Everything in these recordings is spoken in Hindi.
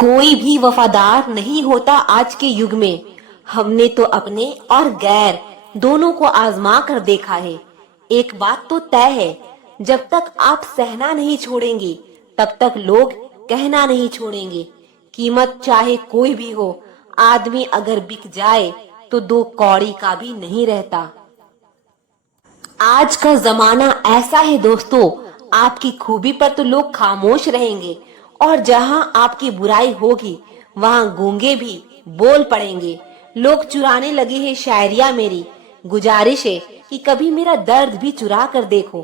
कोई भी वफादार नहीं होता आज के युग में। हमने तो अपने और गैर दोनों को आजमा कर देखा है। एक बात तो तय है, जब तक आप सहना नहीं छोड़ेंगे तब तक लोग कहना नहीं छोड़ेंगे। कीमत चाहे कोई भी हो, आदमी अगर बिक जाए तो दो कौड़ी का भी नहीं रहता। आज का जमाना ऐसा है दोस्तों, आपकी खूबी पर तो लोग खामोश रहेंगे और जहां आपकी बुराई होगी वहां गूंगे भी बोल पड़ेंगे। लोग चुराने लगे हैं शायरिया मेरी। गुजारिश है कि कभी मेरा दर्द भी चुरा कर देखो।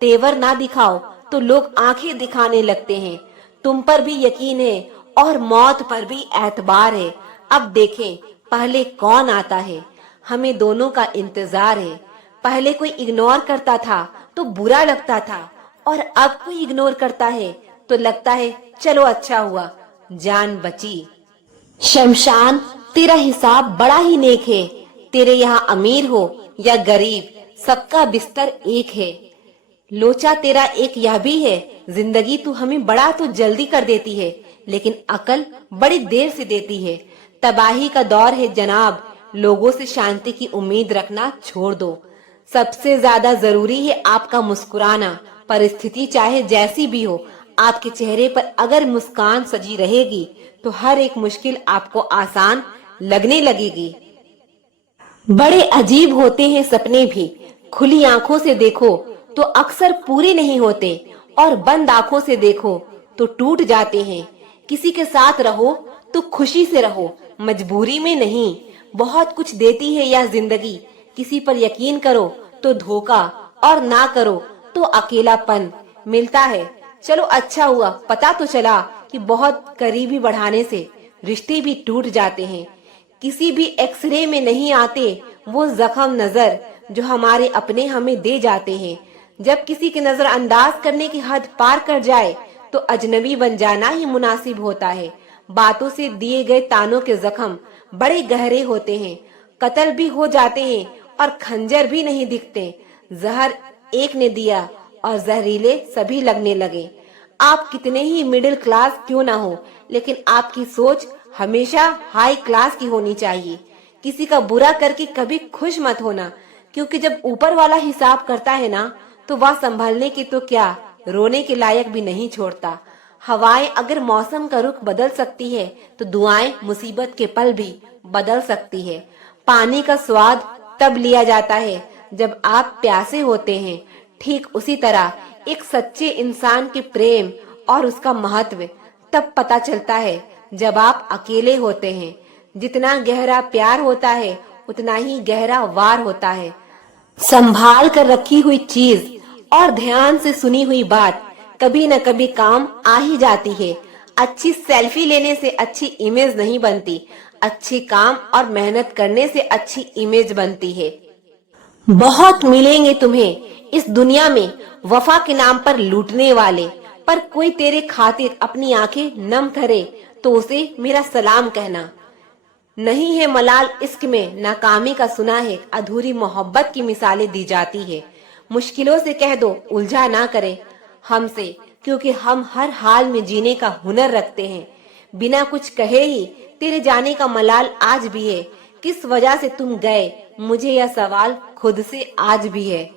तेवर ना दिखाओ तो लोग आंखें दिखाने लगते हैं। तुम पर भी यकीन है और मौत पर भी एतबार है। अब देखें पहले कौन आता है। हमें दोनों का इंतजार है। पहले कोई इग्नोर करता था तो बुरा लगता था, और अब कोई इग्नोर करता है तो लगता है चलो अच्छा हुआ, जान बची। शमशान तेरा हिसाब बड़ा ही नेक है। तेरे यहाँ अमीर हो या गरीब, सबका बिस्तर एक है। लोचा तेरा एक यह भी है, जिंदगी तू हमें बड़ा तो जल्दी कर देती है, लेकिन अकल बड़ी देर से देती है। तबाही का दौर है जनाब, लोगों से शांति की उम्मीद रखना छोड़ दो। सबसे ज्यादा जरूरी है आपका मुस्कुराना। परिस्थिति चाहे जैसी भी हो, आपके चेहरे पर अगर मुस्कान सजी रहेगी तो हर एक मुश्किल आपको आसान लगने लगेगी। बड़े अजीब होते हैं सपने भी। खुली आंखों से देखो तो अक्सर पूरे नहीं होते, और बंद आंखों से देखो तो टूट जाते हैं। किसी के साथ रहो तो खुशी से रहो, मजबूरी में नहीं। बहुत कुछ देती है यह जिंदगी। किसी पर यकीन करो तो धोखा, और ना करो तो अकेलापन मिलता है। चलो अच्छा हुआ पता तो चला कि बहुत करीबी बढ़ाने से रिश्ते भी टूट जाते हैं। किसी भी एक्सरे में नहीं आते वो जख्म नजर जो हमारे अपने हमें दे जाते हैं। जब किसी की नजर अंदाज करने की हद पार कर जाए तो अजनबी बन जाना ही मुनासिब होता है। बातों से दिए गए तानों के जख्म बड़े गहरे होते हैं। कत्ल भी हो जाते हैं और खंजर भी नहीं दिखते। जहर एक ने दिया और जहरीले सभी लगने लगे। आप कितने ही मिडिल क्लास क्यों ना हो, लेकिन आपकी सोच हमेशा हाई क्लास की होनी चाहिए। किसी का बुरा करके कभी खुश मत होना, क्योंकि जब ऊपर वाला हिसाब करता है ना तो वह संभलने की तो क्या, रोने के लायक भी नहीं छोड़ता। हवाएं अगर मौसम का रुख बदल सकती है तो दुआएं मुसीबत के पल भी बदल सकती है। पानी का स्वाद तब लिया जाता है जब आप प्यासे होते हैं। ठीक उसी तरह एक सच्चे इंसान के प्रेम और उसका महत्व तब पता चलता है जब आप अकेले होते हैं। जितना गहरा प्यार होता है उतना ही गहरा वार होता है। संभाल कर रखी हुई चीज और ध्यान से सुनी हुई बात कभी न कभी काम आ ही जाती है। अच्छी सेल्फी लेने से अच्छी इमेज नहीं बनती, अच्छी काम और मेहनत करने से अच्छी इमेज बनती है। बहुत मिलेंगे तुम्हें इस दुनिया में वफा के नाम पर लूटने वाले, पर कोई तेरे खातिर अपनी आंखें नम करे तो उसे मेरा सलाम कहना। नहीं है मलाल इश्क में, नाकामी का सुना है, अधूरी मोहब्बत की मिसालें दी जाती है। मुश्किलों से कह दो उलझा ना करे हमसे, क्योंकि हम हर हाल में जीने का हुनर रखते हैं। बिना कुछ कहे ही तेरे जाने का मलाल आज भी है। किस वजह से तुम गए, मुझे यह सवाल खुद से आज भी है।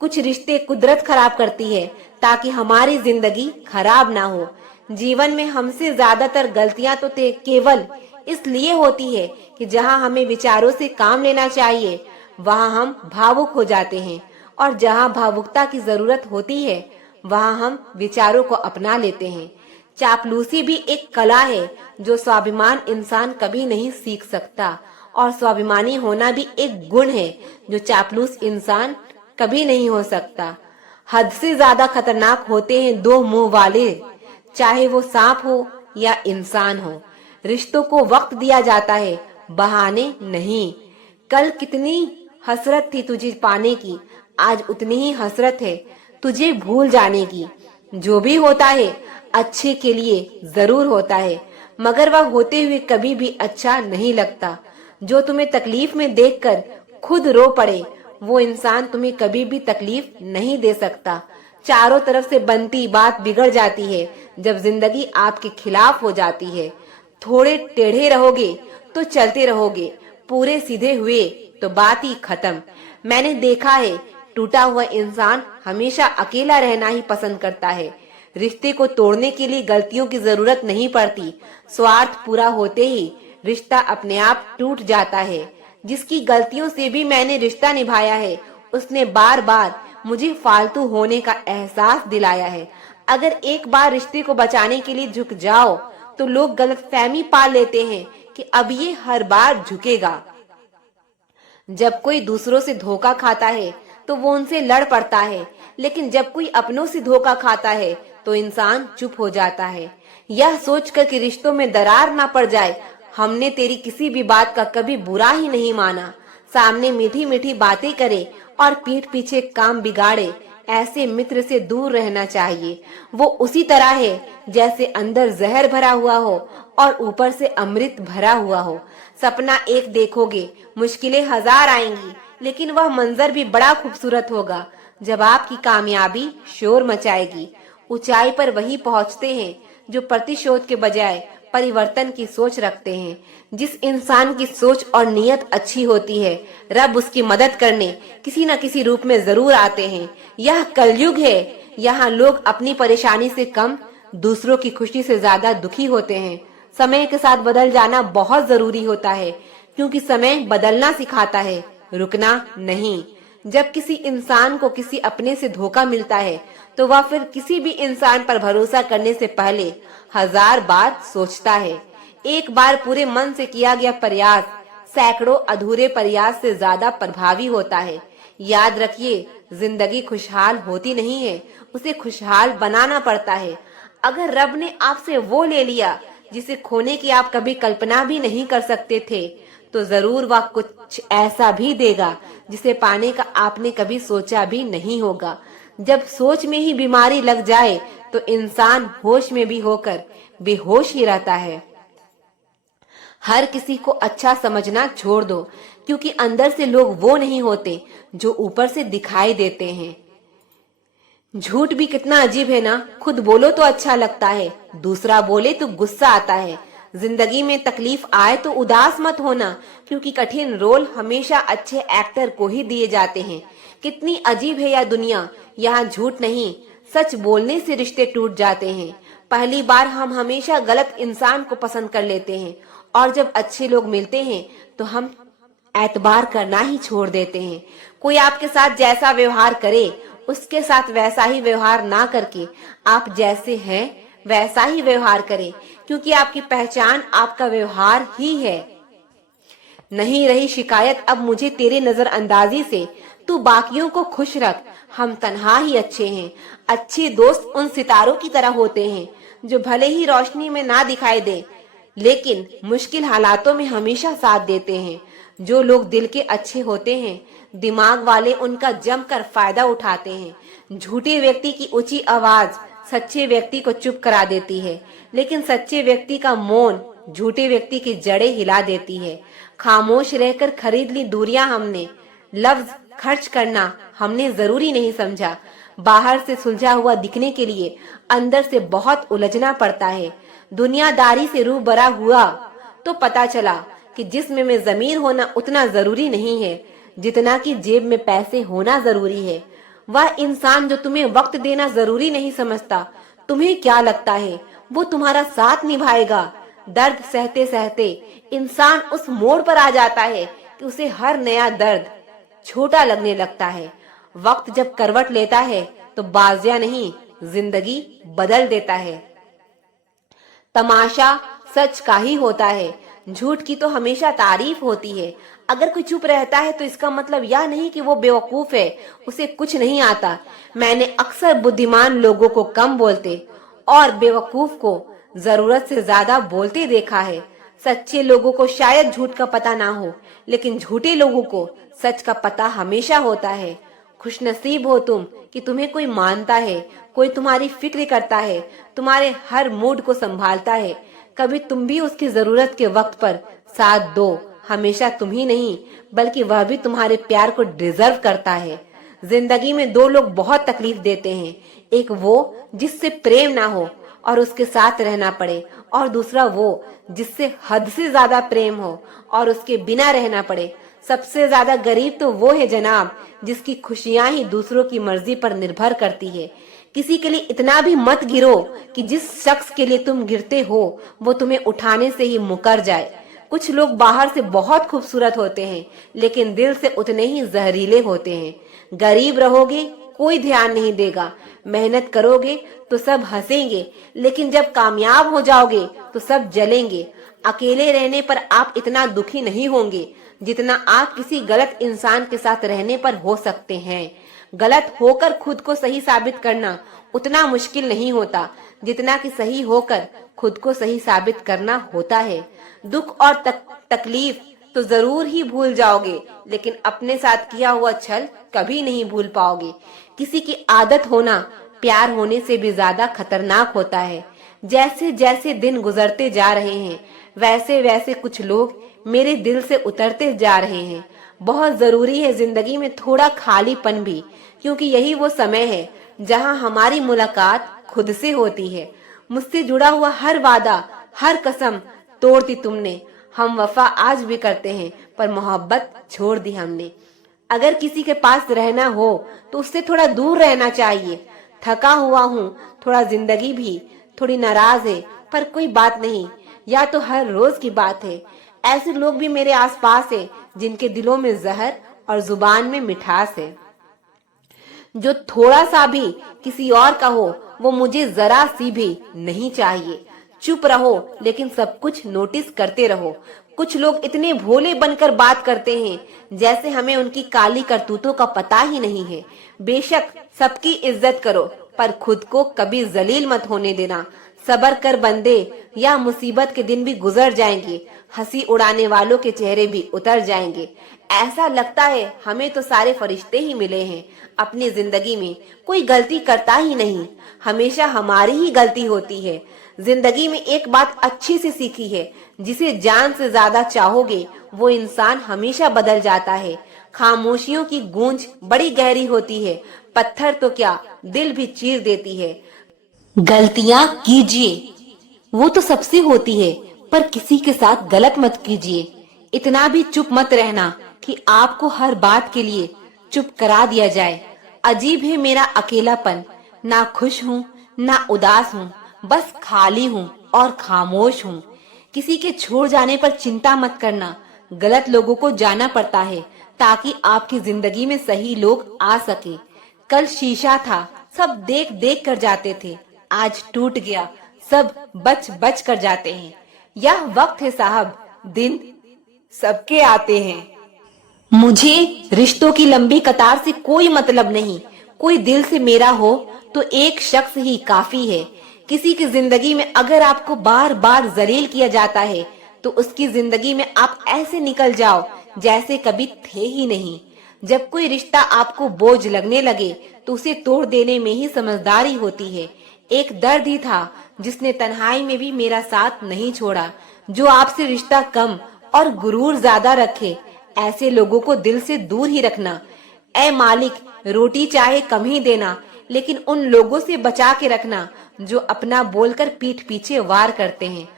कुछ रिश्ते कुदरत खराब करती है ताकि हमारी जिंदगी खराब ना हो। जीवन में हमसे ज्यादातर गलतियां तो केवल इसलिए होती है कि जहां हमें विचारों से काम लेना चाहिए वहां हम भावुक हो जाते हैं, और जहां भावुकता की जरूरत होती है वहां हम विचारों को अपना लेते हैं। चापलूसी भी एक कला है जो स्वाभिमान इंसान कभी नहीं सीख सकता, और स्वाभिमानी होना भी एक गुण है जो चापलूस इंसान कभी नहीं हो सकता। हद से ज्यादा खतरनाक होते हैं दो मुंह वाले, चाहे वो सांप हो या इंसान हो। रिश्तों को वक्त दिया जाता है, बहाने नहीं। कल कितनी हसरत थी तुझे पाने की, आज उतनी ही हसरत है तुझे भूल जाने की। जो भी होता है अच्छे के लिए जरूर होता है, मगर वह होते हुए कभी भी अच्छा नहीं लगता। जो तुम्हें तकलीफ में देखकर खुद रो पड़े वो इंसान तुम्हें कभी भी तकलीफ नहीं दे सकता। चारों तरफ से बनती बात बिगड़ जाती है जब जिंदगी आपके खिलाफ हो जाती है। थोड़े टेढ़े रहोगे तो चलते रहोगे, पूरे सीधे हुए तो बात ही खत्म। मैंने देखा है, टूटा हुआ इंसान हमेशा अकेला रहना ही पसंद करता है। रिश्ते को तोड़ने के लिए गलतियों की जरूरत नहीं पड़ती, स्वार्थ पूरा होते ही रिश्ता अपने आप टूट जाता है। जिसकी गलतियों से भी मैंने रिश्ता निभाया है, उसने बार बार मुझे फालतू होने का एहसास दिलाया है। अगर एक बार रिश्ते को बचाने के लिए झुक जाओ तो लोग गलतफहमी पाल लेते हैं कि अब ये हर बार झुकेगा। जब कोई दूसरों से धोखा खाता है तो वो उनसे लड़ पड़ता है, लेकिन जब कोई अपनों से धोखा खाता है तो इंसान चुप हो जाता है। यह सोचकर कि रिश्तों में दरार ना पड़ जाए, हमने तेरी किसी भी बात का कभी बुरा ही नहीं माना। सामने मीठी मीठी बातें करे और पीठ पीछे काम बिगाड़े, ऐसे मित्र से दूर रहना चाहिए। वो उसी तरह है जैसे अंदर जहर भरा हुआ हो और ऊपर से अमृत भरा हुआ हो। सपना एक देखोगे, मुश्किलें हजार आएंगी, लेकिन वह मंजर भी बड़ा खूबसूरत होगा जब आपकी कामयाबी शोर मचाएगी। ऊंचाई पर वही पहुंचते हैं जो प्रतिशोध के बजाय परिवर्तन की सोच रखते हैं। जिस इंसान की सोच और नीयत अच्छी होती है, रब उसकी मदद करने किसी न किसी रूप में जरूर आते हैं। यह कलयुग है, यहाँ लोग अपनी परेशानी से कम, दूसरों की खुशी से ज्यादा दुखी होते हैं। समय के साथ बदल जाना बहुत जरूरी होता है, क्योंकि समय बदलना सिखाता है, रुकना नहीं। जब किसी इंसान को किसी अपने से धोखा मिलता है तो वह फिर किसी भी इंसान पर भरोसा करने से पहले हजार बार सोचता है। एक बार पूरे मन से किया गया प्रयास सैकड़ों अधूरे प्रयास से ज्यादा प्रभावी होता है। याद रखिए, जिंदगी खुशहाल होती नहीं है, उसे खुशहाल बनाना पड़ता है। अगर रब ने आपसे वो ले लिया जिसे खोने की आप कभी कल्पना भी नहीं कर सकते थे, तो जरूर वह कुछ ऐसा भी देगा जिसे पाने का आपने कभी सोचा भी नहीं होगा। जब सोच में ही बीमारी लग जाए तो इंसान होश में भी होकर बेहोश ही रहता है। हर किसी को अच्छा समझना छोड़ दो, क्योंकि अंदर से लोग वो नहीं होते जो ऊपर से दिखाई देते हैं। झूठ भी कितना अजीब है ना, खुद बोलो तो अच्छा लगता है, दूसरा बोले तो गुस्सा आता है। जिंदगी में तकलीफ आए तो उदास मत होना, क्योंकि कठिन रोल हमेशा अच्छे एक्टर को ही दिए जाते हैं। कितनी अजीब है यह दुनिया, यहाँ झूठ नहीं, सच बोलने से रिश्ते टूट जाते हैं। पहली बार हम हमेशा गलत इंसान को पसंद कर लेते हैं, और जब अच्छे लोग मिलते हैं तो हम एतबार करना ही छोड़ देते हैं। कोई आपके साथ जैसा व्यवहार करे, उसके साथ वैसा ही व्यवहार ना करके आप जैसे हैं वैसा ही व्यवहार करें, क्योंकि आपकी पहचान आपका व्यवहार ही है। नहीं रही शिकायत अब मुझे तेरे नजरअंदाजी से, तू बाकियों को खुश रख, हम तन्हा ही अच्छे हैं। अच्छे दोस्त उन सितारों की तरह होते हैं जो भले ही रोशनी में ना दिखाई दे, लेकिन मुश्किल हालातों में हमेशा साथ देते हैं। जो लोग दिल के अच्छे होते हैं, दिमाग वाले उनका जमकर फायदा उठाते हैं। झूठे व्यक्ति की ऊंची आवाज सच्चे व्यक्ति को चुप करा देती है, लेकिन सच्चे व्यक्ति का मौन झूठे व्यक्ति की जड़ें हिला देती है। खामोश रहकर खरीद ली दूरियां हमने, लफ्ज खर्च करना हमने जरूरी नहीं समझा। बाहर से सुलझा हुआ दिखने के लिए अंदर से बहुत उलझना पड़ता है। दुनियादारी से रूबरा हुआ तो पता चला कि जिस्म में जमीर होना उतना जरूरी नहीं है जितना कि जेब में पैसे होना जरूरी है। वह इंसान जो तुम्हें वक्त देना जरूरी नहीं समझता, तुम्हें क्या लगता है वो तुम्हारा साथ निभाएगा? दर्द सहते सहते इंसान उस मोड़ पर आ जाता है कि उसे हर नया दर्द छोटा लगने लगता है। वक्त जब करवट लेता है तो बाजिया नहीं, जिंदगी बदल देता है। तमाशा सच का ही होता है, झूठ की तो हमेशा तारीफ होती है। अगर कोई चुप रहता है तो इसका मतलब यह नहीं कि वो बेवकूफ है, उसे कुछ नहीं आता। मैंने अक्सर बुद्धिमान लोगों को कम बोलते और बेवकूफ को जरूरत से ज्यादा बोलते देखा है। सच्चे लोगों को शायद झूठ का पता ना हो, लेकिन झूठे लोगों को सच का पता हमेशा होता है। खुशनसीब हो तुम कि तुम्हें कोई मानता है, कोई तुम्हारी फिक्र करता है, तुम्हारे हर मूड को संभालता है। कभी तुम भी उसकी जरूरत के वक्त पर साथ दो। हमेशा तुम ही नहीं, बल्कि वह भी तुम्हारे प्यार को डिजर्व करता है। जिंदगी में दो लोग बहुत तकलीफ देते हैं, एक वो जिससे प्रेम ना हो और उसके साथ रहना पड़े, और दूसरा वो जिससे हद से ज्यादा प्रेम हो और उसके बिना रहना पड़े। सबसे ज्यादा गरीब तो वो है जनाब जिसकी खुशियां ही दूसरों की मर्जी पर निर्भर करती है। किसी के लिए इतना भी मत गिरो कि जिस शख्स के लिए तुम गिरते हो वो तुम्हें उठाने से ही मुकर जाए। कुछ लोग बाहर से बहुत खूबसूरत होते हैं लेकिन दिल से उतने ही जहरीले होते हैं। गरीब रहोगे कोई ध्यान नहीं देगा, मेहनत करोगे तो सब हंसेंगे, लेकिन जब कामयाब हो जाओगे तो सब जलेंगे। अकेले रहने पर आप इतना दुखी नहीं होंगे जितना आप किसी गलत इंसान के साथ रहने पर हो सकते हैं। गलत होकर खुद को सही साबित करना उतना मुश्किल नहीं होता जितना कि सही होकर खुद को सही साबित करना होता है। दुख और तकलीफ तो जरूर ही भूल जाओगे लेकिन अपने साथ किया हुआ छल कभी नहीं भूल पाओगे। किसी की आदत होना प्यार होने से भी ज्यादा खतरनाक होता है। जैसे जैसे दिन गुजरते जा रहे हैं वैसे वैसे कुछ लोग मेरे दिल से उतरते जा रहे हैं। बहुत जरूरी है जिंदगी में थोड़ा खालीपन भी, क्योंकि यही वो समय है जहां हमारी मुलाकात खुद से होती है। मुझसे जुड़ा हुआ हर वादा, हर कसम तोड़ दी तुमने। हम वफा आज भी करते हैं पर मोहब्बत छोड़ दी हमने। अगर किसी के पास रहना हो तो उससे थोड़ा दूर रहना चाहिए। थका हुआ हूँ थोड़ा, जिंदगी भी थोड़ी नाराज है, पर कोई बात नहीं, या तो हर रोज की बात है। ऐसे लोग भी मेरे आसपास है जिनके दिलों में जहर और जुबान में मिठास है। जो थोड़ा सा भी किसी और का हो वो मुझे जरा सी भी नहीं चाहिए। चुप रहो लेकिन सब कुछ नोटिस करते रहो। कुछ लोग इतने भोले बनकर बात करते हैं जैसे हमें उनकी काली करतूतों का पता ही नहीं है। बेशक सबकी इज्जत करो पर खुद को कभी जलील मत होने देना। सबर कर बंदे, या मुसीबत के दिन भी गुजर जाएंगे, हंसी उड़ाने वालों के चेहरे भी उतर जाएंगे। ऐसा लगता है हमें तो सारे फरिश्ते ही मिले हैं। अपनी जिंदगी में कोई गलती करता ही नहीं, हमेशा हमारी ही गलती होती है। जिंदगी में एक बात अच्छी से सीखी है, जिसे जान से ज्यादा चाहोगे वो इंसान हमेशा बदल जाता है। खामोशियों की गूंज बड़ी गहरी होती है, पत्थर तो क्या दिल भी चीर देती है। गलतियां कीजिए, वो तो सबसे होती है, पर किसी के साथ गलत मत कीजिए। इतना भी चुप मत रहना कि आपको हर बात के लिए चुप करा दिया जाए। अजीब है मेरा अकेलापन, ना खुश हूँ ना उदास हूँ, बस खाली हूँ और खामोश हूँ। किसी के छोड़ जाने पर चिंता मत करना। गलत लोगों को जाना पड़ता है ताकि आपकी जिंदगी में सही लोग आ सके। कल शीशा था, सब देख देख कर जाते थे, आज टूट गया, सब बच बच कर जाते हैं। यह वक्त है साहब, दिन सबके आते हैं। मुझे रिश्तों की लंबी कतार से कोई मतलब नहीं। कोई दिल से मेरा हो तो एक शख्स ही काफी है। किसी की जिंदगी में अगर आपको बार बार जलील किया जाता है तो उसकी जिंदगी में आप ऐसे निकल जाओ जैसे कभी थे ही नहीं। जब कोई रिश्ता आपको बोझ लगने लगे तो उसे तोड़ देने में ही समझदारी होती है। एक दर्द ही था जिसने तन्हाई में भी मेरा साथ नहीं छोड़ा। जो आपसे रिश्ता कम और गुरूर ज्यादा रखे, ऐसे लोगों को दिल से दूर ही रखना। ऐ मालिक, रोटी चाहे कम ही देना, लेकिन उन लोगों से बचा के रखना जो अपना बोलकर पीठ पीछे वार करते हैं।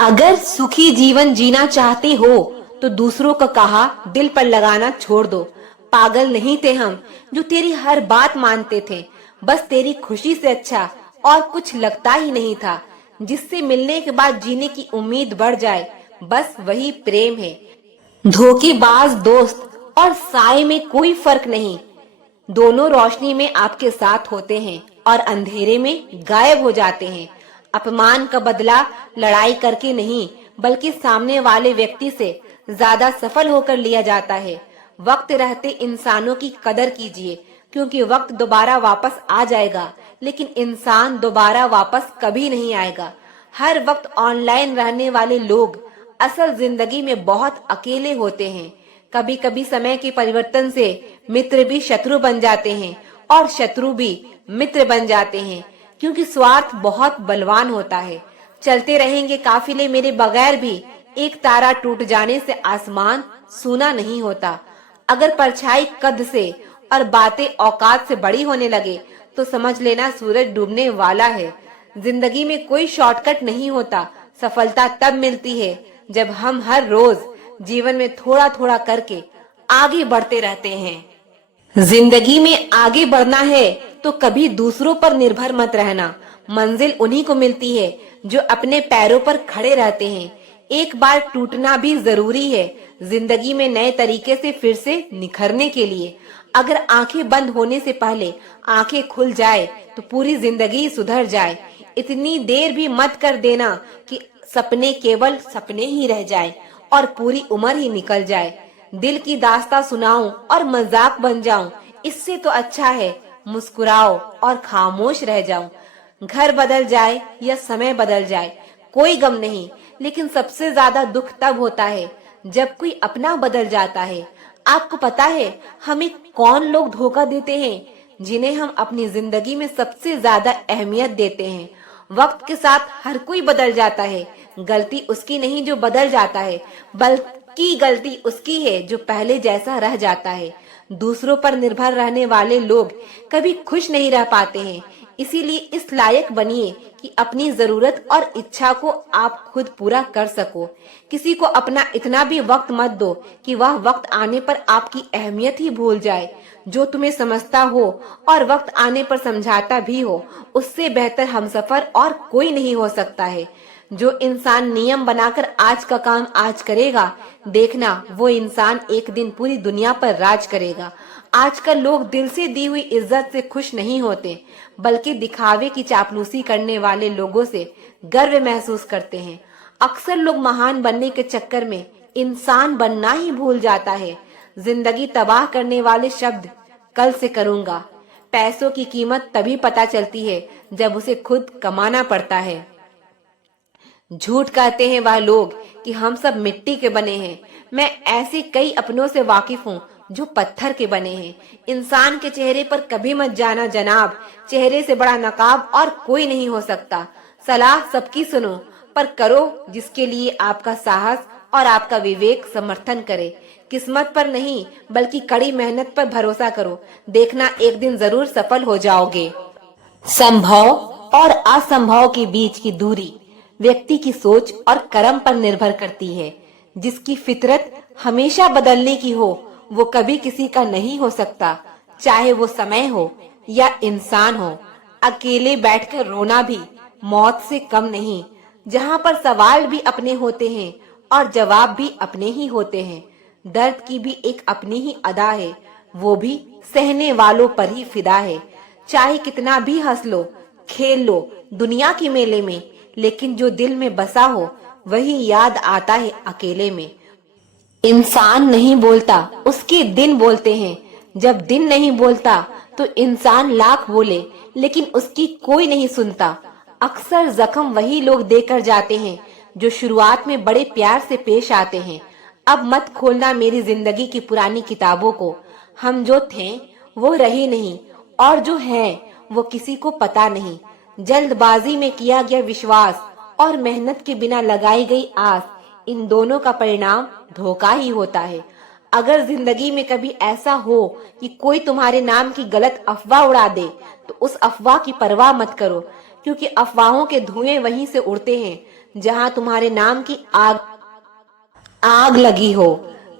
अगर सुखी जीवन जीना चाहते हो तो दूसरों का कहा दिल पर लगाना छोड़ दो। पागल नहीं थे हम जो तेरी हर बात मानते थे, बस तेरी खुशी से अच्छा और कुछ लगता ही नहीं था। जिससे मिलने के बाद जीने की उम्मीद बढ़ जाए, बस वही प्रेम है। धोखेबाज दोस्त और साए में कोई फर्क नहीं, दोनों रोशनी में आपके साथ होते हैं और अंधेरे में गायब हो जाते हैं। अपमान का बदला लड़ाई करके नहीं बल्कि सामने वाले व्यक्ति से ज्यादा सफल होकर लिया जाता है। वक्त रहते इंसानों की कदर कीजिए, क्योंकि वक्त दोबारा वापस आ जाएगा लेकिन इंसान दोबारा वापस कभी नहीं आएगा। हर वक्त ऑनलाइन रहने वाले लोग असल जिंदगी में बहुत अकेले होते हैं। कभी कभी समय के परिवर्तन से मित्र भी शत्रु बन जाते हैं और शत्रु भी मित्र बन जाते हैं, क्योंकि स्वार्थ बहुत बलवान होता है। चलते रहेंगे काफिले मेरे बगैर भी, एक तारा टूट जाने से आसमान सूना नहीं होता। अगर परछाई कद से और बातें औकात से बड़ी होने लगे तो समझ लेना सूरज डूबने वाला है। जिंदगी में कोई शॉर्टकट नहीं होता। सफलता तब मिलती है जब हम हर रोज जीवन में थोड़ा थोड़ा करके आगे बढ़ते रहते हैं। जिंदगी में आगे बढ़ना है तो कभी दूसरों पर निर्भर मत रहना। मंजिल उन्हीं को मिलती है जो अपने पैरों पर खड़े रहते हैं। एक बार टूटना भी जरूरी है जिंदगी में नए तरीके से फिर से निखरने के लिए। अगर आंखें बंद होने से पहले आंखें खुल जाए तो पूरी जिंदगी सुधर जाए। इतनी देर भी मत कर देना कि सपने केवल सपने ही रह जाए और पूरी उम्र ही निकल जाए। दिल की दास्तां सुनाऊं और मजाक बन जाऊं, इससे तो अच्छा है मुस्कुराओ और खामोश रह जाऊं। घर बदल जाए या समय बदल जाए कोई गम नहीं, लेकिन सबसे ज्यादा दुख तब होता है जब कोई अपना बदल जाता है। आपको पता है हमें कौन लोग धोखा देते हैं? जिन्हें हम अपनी जिंदगी में सबसे ज्यादा अहमियत देते हैं। वक्त के साथ हर कोई बदल जाता है। गलती उसकी नहीं जो बदल जाता है, बल्कि गलती उसकी है जो पहले जैसा रह जाता है। दूसरों पर निर्भर रहने वाले लोग कभी खुश नहीं रह पाते हैं। इसीलिए इस लायक बनिए कि अपनी जरूरत और इच्छा को आप खुद पूरा कर सको। किसी को अपना इतना भी वक्त मत दो कि वह वक्त आने पर आपकी अहमियत ही भूल जाए। जो तुम्हें समझता हो और वक्त आने पर समझाता भी हो, उससे बेहतर हमसफर और कोई नहीं हो सकता है। जो इंसान नियम बनाकर आज का काम आज करेगा, देखना वो इंसान एक दिन पूरी दुनिया पर राज करेगा। आजकल लोग दिल से दी हुई इज्जत से खुश नहीं होते, बल्कि दिखावे की चापलूसी करने वाले लोगों से गर्व महसूस करते हैं। अक्सर लोग महान बनने के चक्कर में इंसान बनना ही भूल जाता है। जिंदगी तबाह करने वाले शब्द कल से करूंगा। पैसों की कीमत तभी पता चलती है जब उसे खुद कमाना पड़ता है। झूठ कहते हैं वह लोग कि हम सब मिट्टी के बने हैं। मैं ऐसे कई अपनों से वाकिफ हूँ जो पत्थर के बने हैं। इंसान के चेहरे पर कभी मत जाना जनाब, चेहरे से बड़ा नकाब और कोई नहीं हो सकता। सलाह सबकी सुनो, पर करो जिसके लिए आपका साहस और आपका विवेक समर्थन करे। किस्मत पर नहीं बल्कि कड़ी मेहनत पर भरोसा करो, देखना एक दिन जरूर सफल हो जाओगे। संभव और असंभव के बीच की दूरी व्यक्ति की सोच और कर्म पर निर्भर करती है। जिसकी फितरत हमेशा बदलने की हो, वो कभी किसी का नहीं हो सकता, चाहे वो समय हो या इंसान हो। अकेले बैठकर रोना भी मौत से कम नहीं। जहाँ पर सवाल भी अपने होते हैं और जवाब भी अपने ही होते हैं। दर्द की भी एक अपनी ही अदा है, वो भी सहने वालों पर ही फिदा है। चाहे कितना भी हंस लो, खेल लो दुनिया के मेले में, लेकिन जो दिल में बसा हो वही याद आता है अकेले में। इंसान नहीं बोलता, उसके दिन बोलते हैं। जब दिन नहीं बोलता तो इंसान लाख बोले, लेकिन उसकी कोई नहीं सुनता। अक्सर जख्म वही लोग देकर जाते हैं जो शुरुआत में बड़े प्यार से पेश आते हैं। अब मत खोलना मेरी जिंदगी की पुरानी किताबों को। हम जो थे वो रहे नहीं, और जो है वो किसी को पता नहीं। जल्दबाजी में किया गया विश्वास और मेहनत के बिना लगाई गई आस, इन दोनों का परिणाम धोखा ही होता है। अगर जिंदगी में कभी ऐसा हो कि कोई तुम्हारे नाम की गलत अफवाह उड़ा दे, तो उस अफवाह की परवाह मत करो, क्योंकि अफवाहों के धुएं वहीं से उड़ते हैं जहां तुम्हारे नाम की आग लगी हो।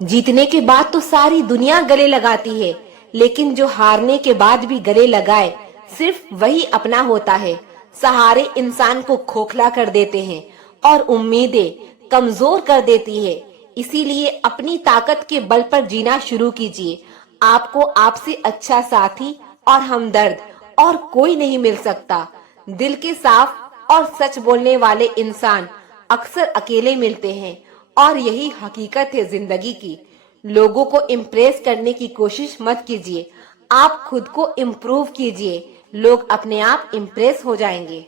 जीतने के बाद तो सारी दुनिया गले लगाती है, लेकिन जो हारने के बाद भी गले लगाए, सिर्फ वही अपना होता है। सहारे इंसान को खोखला कर देते हैं और उम्मीदें कमजोर कर देती है। इसीलिए अपनी ताकत के बल पर जीना शुरू कीजिए। आपको आपसे अच्छा साथी और हमदर्द और कोई नहीं मिल सकता। दिल के साफ और सच बोलने वाले इंसान अक्सर अकेले मिलते हैं, और यही हकीकत है जिंदगी की। लोगों को इम्प्रेस करने की कोशिश मत कीजिए, आप खुद को इम्प्रूव कीजिए। लोग अपने आप इम्प्रेस हो जाएंगे।